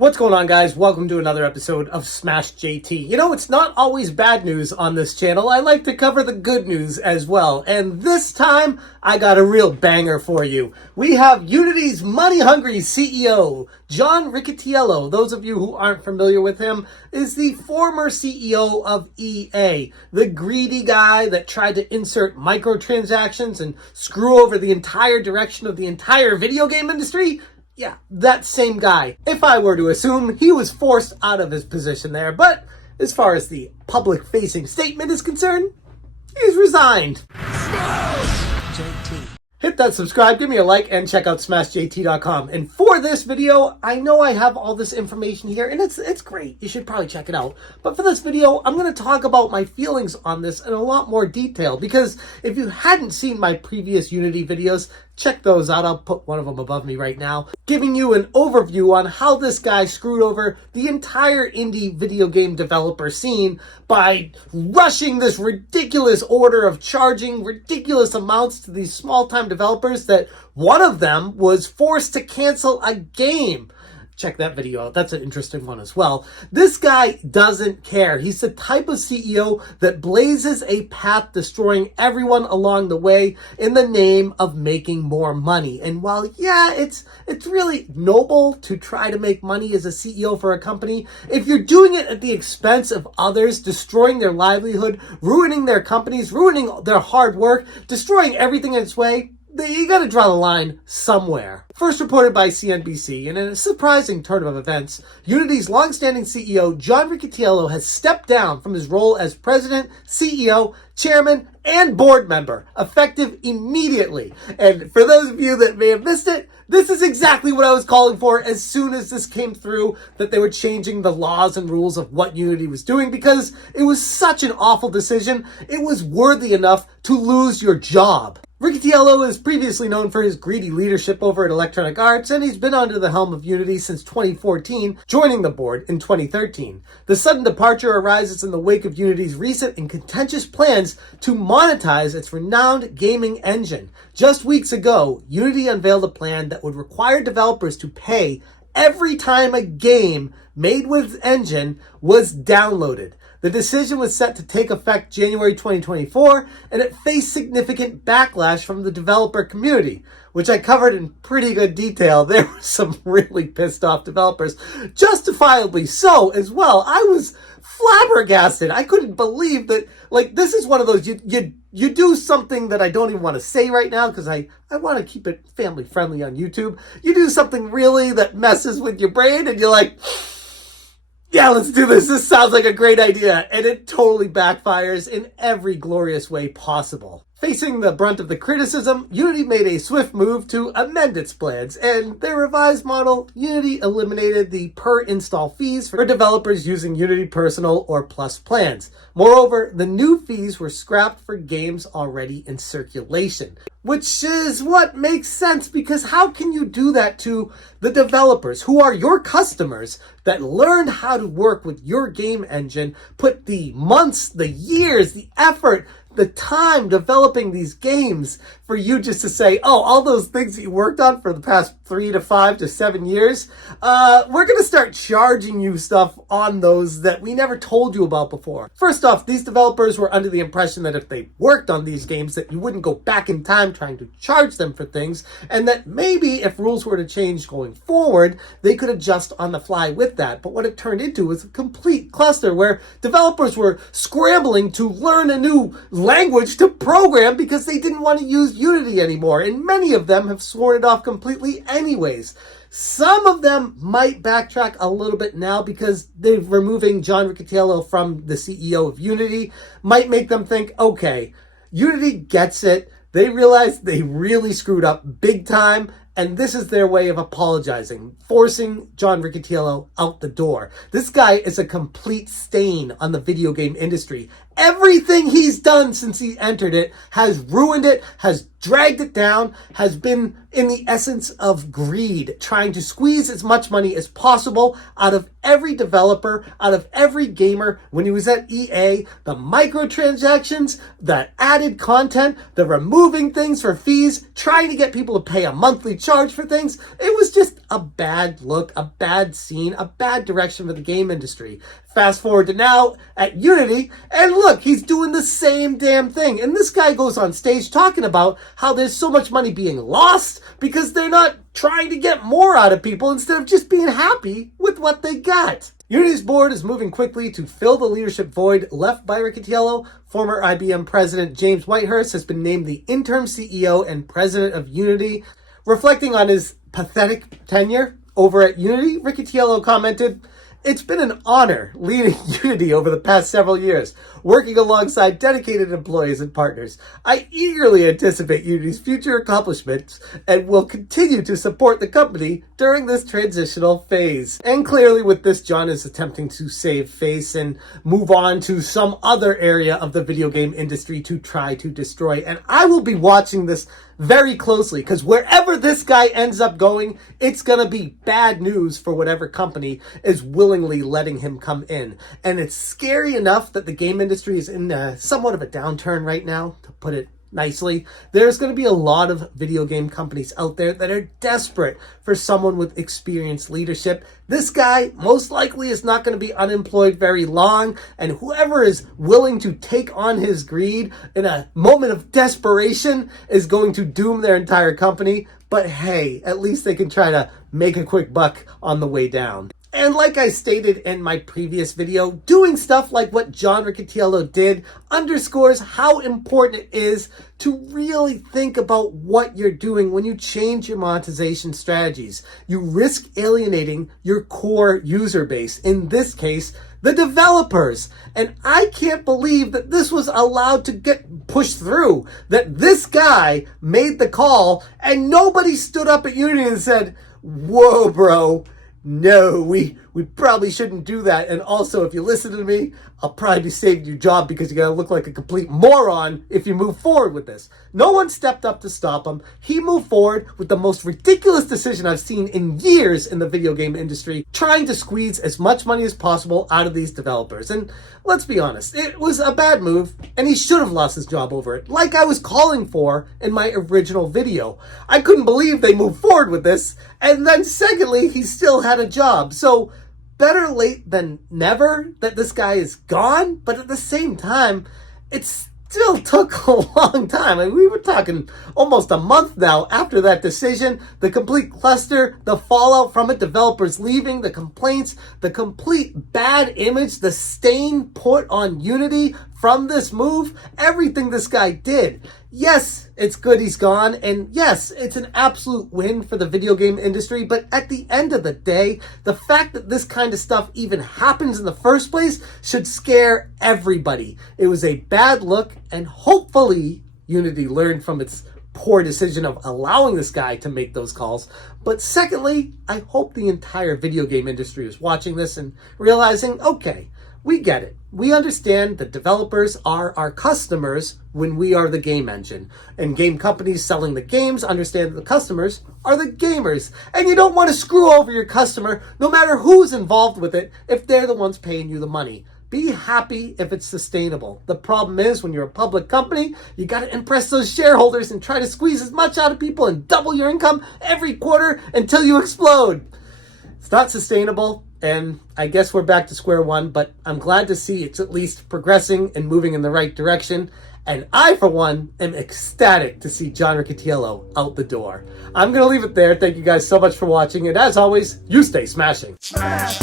What's going on, guys? Welcome to another episode of Smash JT. You know, it's not always bad news on this channel. I like to cover the good news as well. And this time, I got a real banger for you. We have Unity's money-hungry CEO, John Riccitiello. Those of you who aren't familiar with him, is the former CEO of EA, the greedy guy that tried to insert microtransactions and screw over the entire direction of the entire video game industry. Yeah, that same guy. If I were to assume, he was forced out of his position there, but as far as the public-facing statement is concerned, he's resigned. JT. Hit that subscribe, give me a like, and check out smashjt.com. And for this video, I know I have all this information here, and it's great. You should probably check it out. But for this video, I'm going to talk about my feelings on this in a lot more detail, because if you hadn't seen my previous Unity videos, check those out. I'll put one of them above me right now, giving you an overview on how this guy screwed over the entire indie video game developer scene by rushing this ridiculous order of charging ridiculous amounts to these small-time developers that one of them was forced to cancel a game. Check that video out. That's an interesting one as well. This guy doesn't care. He's the type of CEO that blazes a path destroying everyone along the way in the name of making more money. And while, yeah, it's really noble to try to make money as a CEO for a company, if you're doing it at the expense of others, destroying their livelihood, ruining their companies, ruining their hard work, destroying everything in its way, you gotta draw the line somewhere. First reported by CNBC, and in a surprising turn of events, Unity's longstanding CEO, John Riccitiello, has stepped down from his role as president, CEO, chairman, and board member, effective immediately. And for those of you that may have missed it, this is exactly what I was calling for as soon as this came through, that they were changing the laws and rules of what Unity was doing, because it was such an awful decision. It was worthy enough to lose your job. Riccitiello is previously known for his greedy leadership over at Electronic Arts, and he's been under the helm of Unity since 2014, joining the board in 2013. The sudden departure arises in the wake of Unity's recent and contentious plans to monetize its renowned gaming engine. Just weeks ago, Unity unveiled a plan that would require developers to pay every time a game made with its engine was downloaded. The decision was set to take effect January 2024, and it faced significant backlash from the developer community, which I covered in pretty good detail. There were some really pissed off developers, justifiably so as well. I was flabbergasted. I couldn't believe that, like, this is one of those, you do something that I don't even want to say right now because I want to keep it family friendly on YouTube. You do something really that messes with your brain and you're like, yeah, let's do this. This sounds like a great idea. And it totally backfires in every glorious way possible. Facing the brunt of the criticism, Unity made a swift move to amend its plans. And their revised model, Unity eliminated the per-install fees for developers using Unity Personal or Plus plans. Moreover, the new fees were scrapped for games already in circulation. Which is what makes sense, because how can you do that to the developers who are your customers that learned how to work with your game engine, put the months, the years, the effort, the time developing these games for you just to say, oh, all those things that you worked on for the past 3 to 5 to 7 years, we're going to start charging you stuff on those that we never told you about before. First off, these developers were under the impression that if they worked on these games that you wouldn't go back in time trying to charge them for things, and that maybe if rules were to change going forward, they could adjust on the fly with that. But what it turned into was a complete cluster where developers were scrambling to learn a new language to program because they didn't want to use Unity anymore, and many of them have sworn it off completely anyways. Some of them might backtrack a little bit now because they're removing John Riccitiello from the CEO of Unity, might make them think, okay, Unity gets it. They realize they really screwed up big time, and this is their way of apologizing, forcing John Riccitiello out the door. This guy is a complete stain on the video game industry. everything he's done since he entered it has ruined it, has dragged it down, has been in the essence of greed, trying to squeeze as much money as possible out of every developer, out of every gamer. When he was at EA, the microtransactions, the added content, the removing things for fees, trying to get people to pay a monthly charge for things, it was just a bad look, a bad scene, a bad direction for the game industry. Fast forward to now at Unity, and look, he's doing the same damn thing. And this guy goes on stage talking about how there's so much money being lost because they're not trying to get more out of people instead of just being happy with what they got. Unity's board is moving quickly to fill the leadership void left by Riccitiello. Former IBM president James Whitehurst has been named the interim CEO and president of Unity. Reflecting on his pathetic tenure over at Unity, Riccitiello commented, "It's been an honor leading Unity over the past several years, working alongside dedicated employees and partners. I eagerly anticipate Unity's future accomplishments and will continue to support the company during this transitional phase." And clearly with this, John is attempting to save face and move on to some other area of the video game industry to try to destroy. And I will be watching this very closely, because wherever this guy ends up going, it's going to be bad news for whatever company is willingly letting him come in. And it's scary enough that the game industry is in somewhat of a downturn right now, to put it nicely. There's going to be a lot of video game companies out there that are desperate for someone with experienced leadership. This guy most likely is not going to be unemployed very long, and whoever is willing to take on his greed in a moment of desperation is going to doom their entire company. But hey, at least they can try to make a quick buck on the way down. And like I stated in my previous video, doing stuff like what John Riccitiello did underscores how important it is to really think about what you're doing when you change your monetization strategies. You risk alienating your core user base, in this case, the developers. And I can't believe that this was allowed to get pushed through, that this guy made the call and nobody stood up at Unity and said, "Whoa, bro. No, we probably shouldn't do that. And also, if you listen to me, I'll probably be saving your job because you're going to look like a complete moron if you move forward with this." No one stepped up to stop him. He moved forward with the most ridiculous decision I've seen in years in the video game industry, trying to squeeze as much money as possible out of these developers. And let's be honest, it was a bad move, and he should have lost his job over it, like I was calling for in my original video. I couldn't believe they moved forward with this, and then secondly, he still had a job. So better late than never that this guy is gone, but at the same time, it still took a long time. I mean, we were talking almost a month now after that decision, the complete cluster, the fallout from it, developers leaving, the complaints, the complete bad image, the stain put on Unity from this move, everything this guy did. Yes, it's good he's gone, and yes, it's an absolute win for the video game industry, but at the end of the day, the fact that this kind of stuff even happens in the first place should scare everybody. It was a bad look, and hopefully Unity learned from its poor decision of allowing this guy to make those calls. But secondly, I hope the entire video game industry is watching this and realizing, okay, we get it. We understand that developers are our customers when we are the game engine. And game companies selling the games understand that the customers are the gamers. And you don't want to screw over your customer, no matter who's involved with it, if they're the ones paying you the money. Be happy if it's sustainable. The problem is when you're a public company, you got to impress those shareholders and try to squeeze as much out of people and double your income every quarter until you explode. It's not sustainable. And I guess we're back to square one, but I'm glad to see it's at least progressing and moving in the right direction. And I, for one, am ecstatic to see John Riccitiello out the door. I'm going to leave it there. Thank you guys so much for watching. And as always, you stay smashing. Smash,